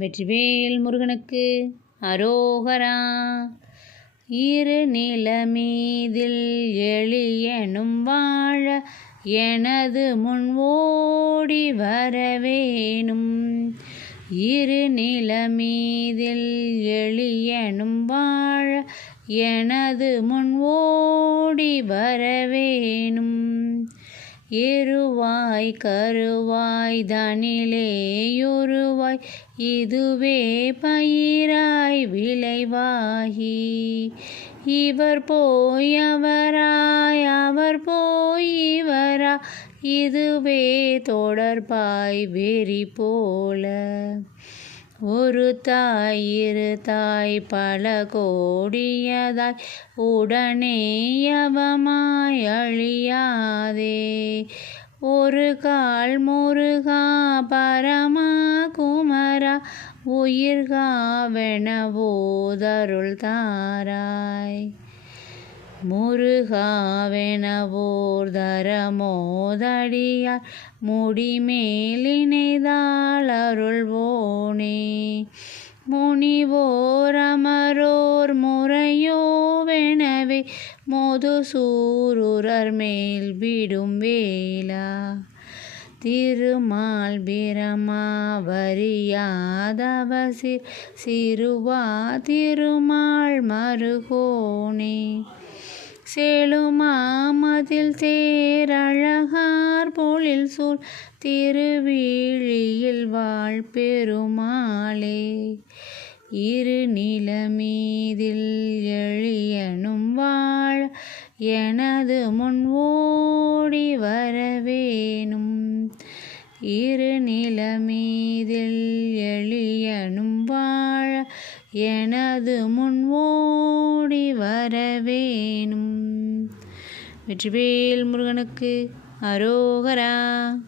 வெற்றிவேல் முருகனுக்கு அரோகரா. இரு நிலமீதில் எளியனும் வாழ எனது முன் ஓடி வரவேணும். இரு நிலமீதில் எளியனும் வாழ எனது முன் ஓடி வரவேணும். எருவாய் கருவாய் தனிலேயொருவாய் இதுவே பயிராய் விளைவாகி இவர் போய் அவராய் அவர் போய் இவரா இதுவே தொடர்பாய் வெறி போல. ஒரு தாய் இரு தாய் பல கோடியதாய் உடனே யவமாய் அழியாதே. ஒரு கால் முருகா பரமா குமரா உயிர்காவெனவோதருள் தாராய். முருகாவெனவோர் தரமோதடியார் முடிமேலினைதாள் அருள்வோனே. முனிவோர் அமரோர் முறையோவெனவே மோதுசூரர் மேல் விடும் வேளா. திருமால் பிரமா வரியாதவசிர் சிறுவா திருமால் மருகோனே. செழுமாமதில் தேரழகார் பொழில் சூழ் திருவிழியில் வாழ் பெருமாளே. இரு நிலமீதில் எளியனும் வாழ எனது முன் ஓடி வரவேணும். இரு நிலமீதில் எளியனும் வாழ எனது முன் ஓடி வரவேணும். வெற்றிவேல் முருகனுக்கு அரோகரா.